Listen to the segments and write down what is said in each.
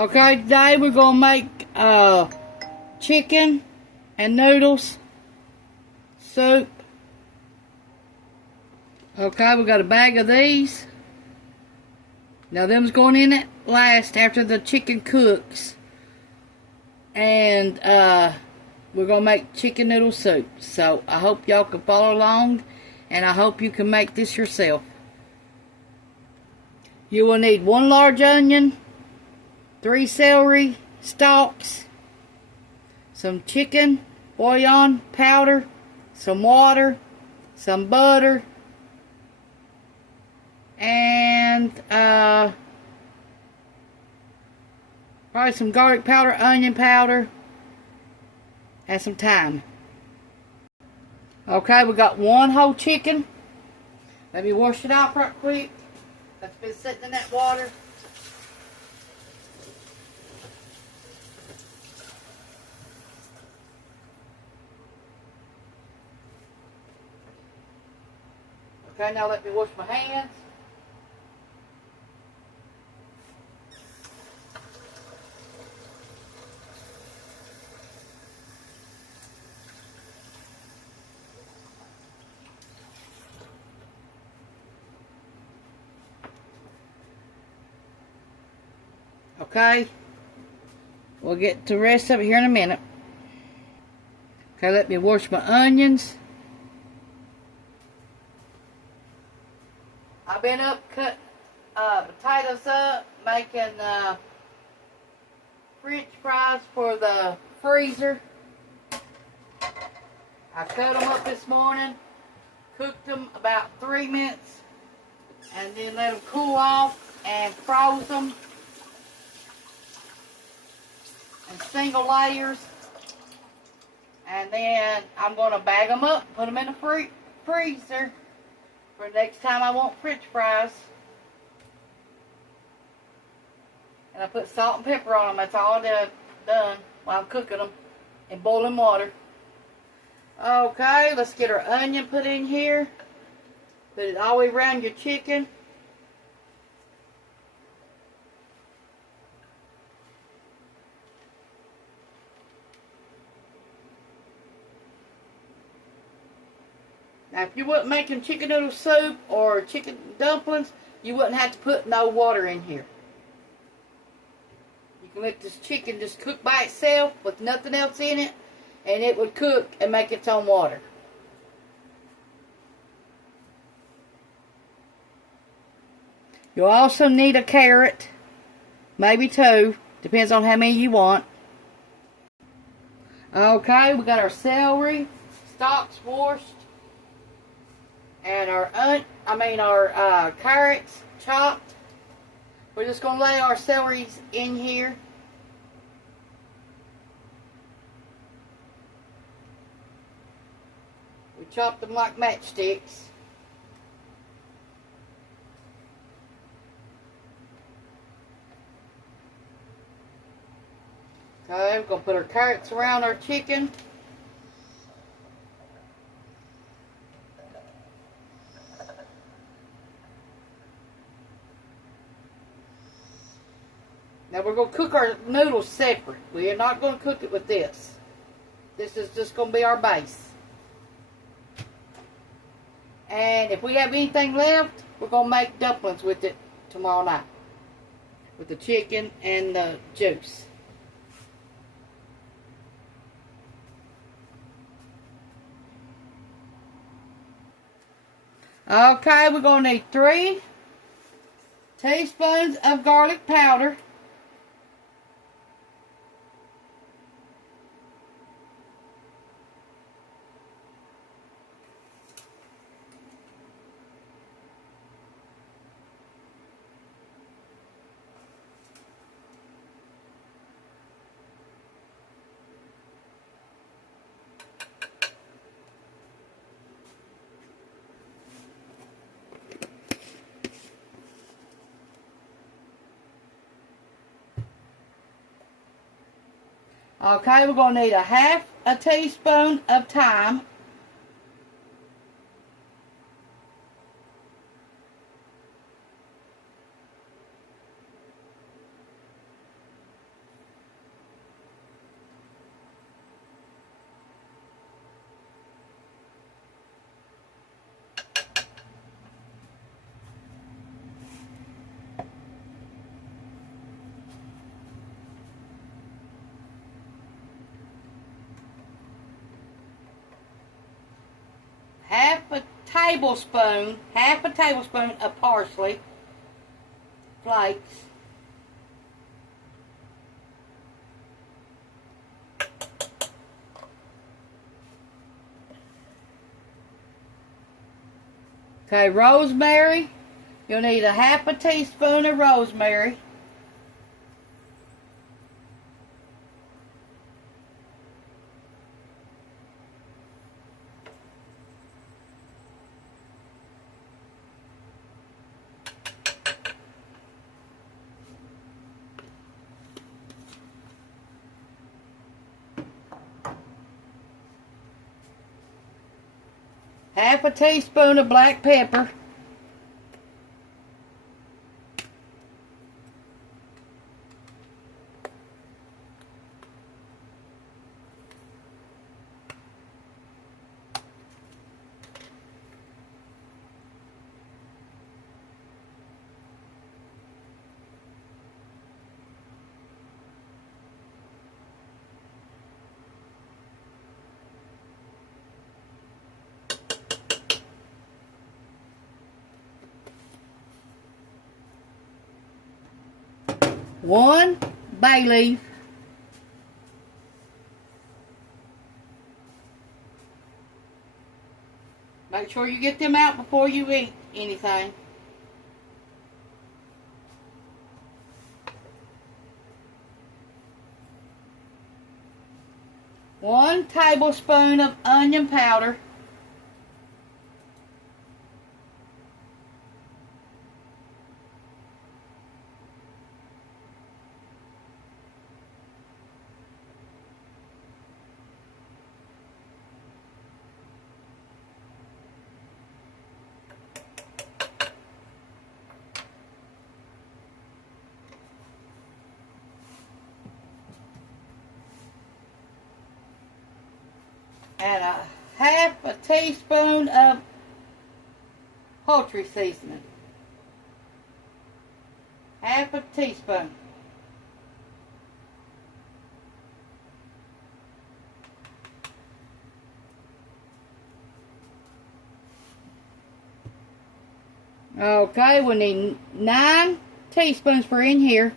Okay, today we're gonna make chicken and noodles soup. Okay, we got a bag of these. Now them's going in it last after the chicken cooks. And we're gonna make chicken noodle soup. So I hope y'all can follow along, and I hope you can make this yourself. You will need 1 large onion, 3 celery stalks, some chicken bouillon powder, some water, some butter, and probably some garlic powder, onion powder, and some thyme. Okay, we got 1 whole chicken. Let me wash it off right quick. That's been sitting in that water. Okay, now let me wash my hands. Okay, we'll get to the rest of it here in a minute. Okay, let me wash my onions. I've been up cutting potatoes up, making French fries for the freezer. I cut them up this morning, cooked them about 3 minutes, and then let them cool off and froze them in single layers. And then I'm going to bag them up, put them in the freezer for next time I want French fries. And I put salt and pepper on them. That's all I've done while I'm cooking them in boiling water. Okay, let's get our onion put in here. Put it all the way around your chicken. Now, if you wasn't making chicken noodle soup or chicken dumplings, you wouldn't have to put no water in here. You can let this chicken just cook by itself with nothing else in it, and it would cook and make its own water. You'll also need a carrot, maybe 2, depends on how many you want. Okay, we got our celery stalks washed. And our carrots chopped. We're just going to lay our celeries in here. We chopped them like matchsticks. Okay, we're going to put our carrots around our chicken. Now we're going to cook our noodles separate. We are not going to cook it with this. This is just going to be our base. And if we have anything left, we're going to make dumplings with it tomorrow night. With the chicken and the juice. Okay, we're going to need 3 teaspoons of garlic powder. Okay, we're going to need a 1/2 teaspoon of thyme. half a tablespoon of parsley flakes. Okay, rosemary. You'll need a half a teaspoon of rosemary. Half a teaspoon of black pepper. One bay leaf. Make sure you get them out before you eat anything. One tablespoon of onion powder. And a half a teaspoon of poultry seasoning. Half a teaspoon. Okay, we need 9 teaspoons for in here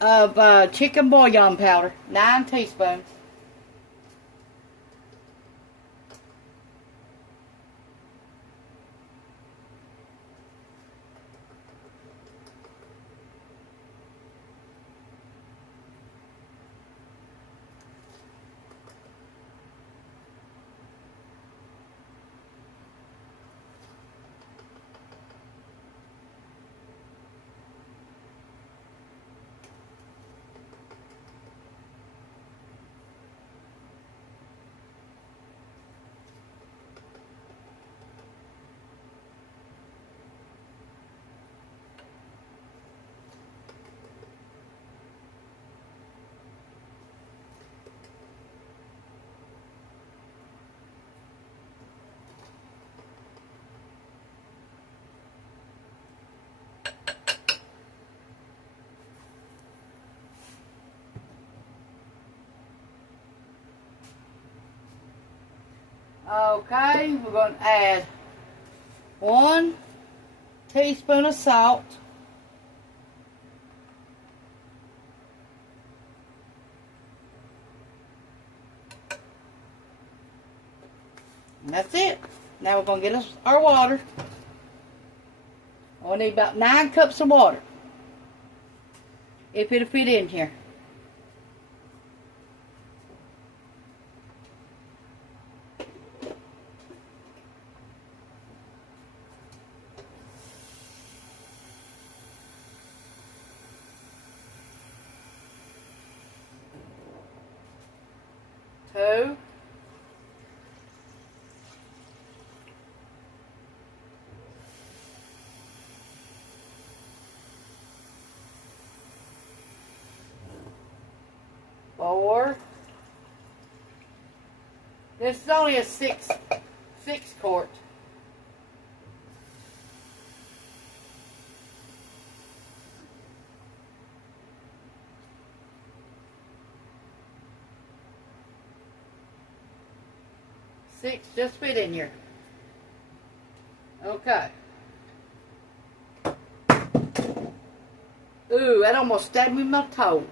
of chicken bouillon powder. 9 teaspoons. Okay, we're going to add 1 teaspoon of salt. And that's it. Now we're going to get us our water. We need about 9 cups of water, if it'll fit in here. Two. 4. This is only a six quart. 6 just fit in here. Okay. Ooh, that almost stabbed me in my toe.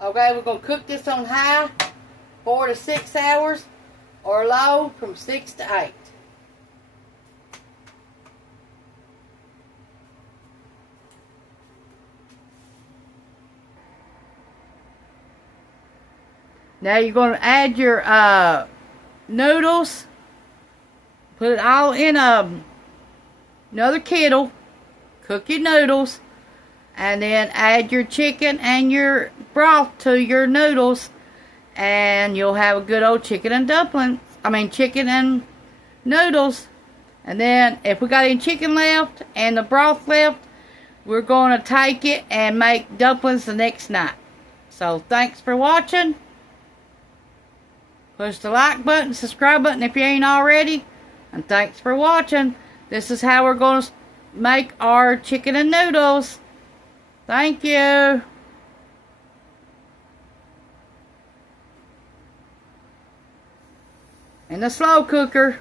Okay, we're going to cook this on high 4 to 6 hours or low from 6 to 8. Now you're going to add your noodles. Put it all in another kettle. Cook your noodles. And then add your chicken and your broth to your noodles. And you'll have a good old chicken and dumplings. Chicken and noodles. And then if we got any chicken left and the broth left, we're going to take it and make dumplings the next night. So thanks for watching. Push the like button, subscribe button if you ain't already. And thanks for watching. This is how we're going to make our chicken and noodles. Thank you. In the slow cooker.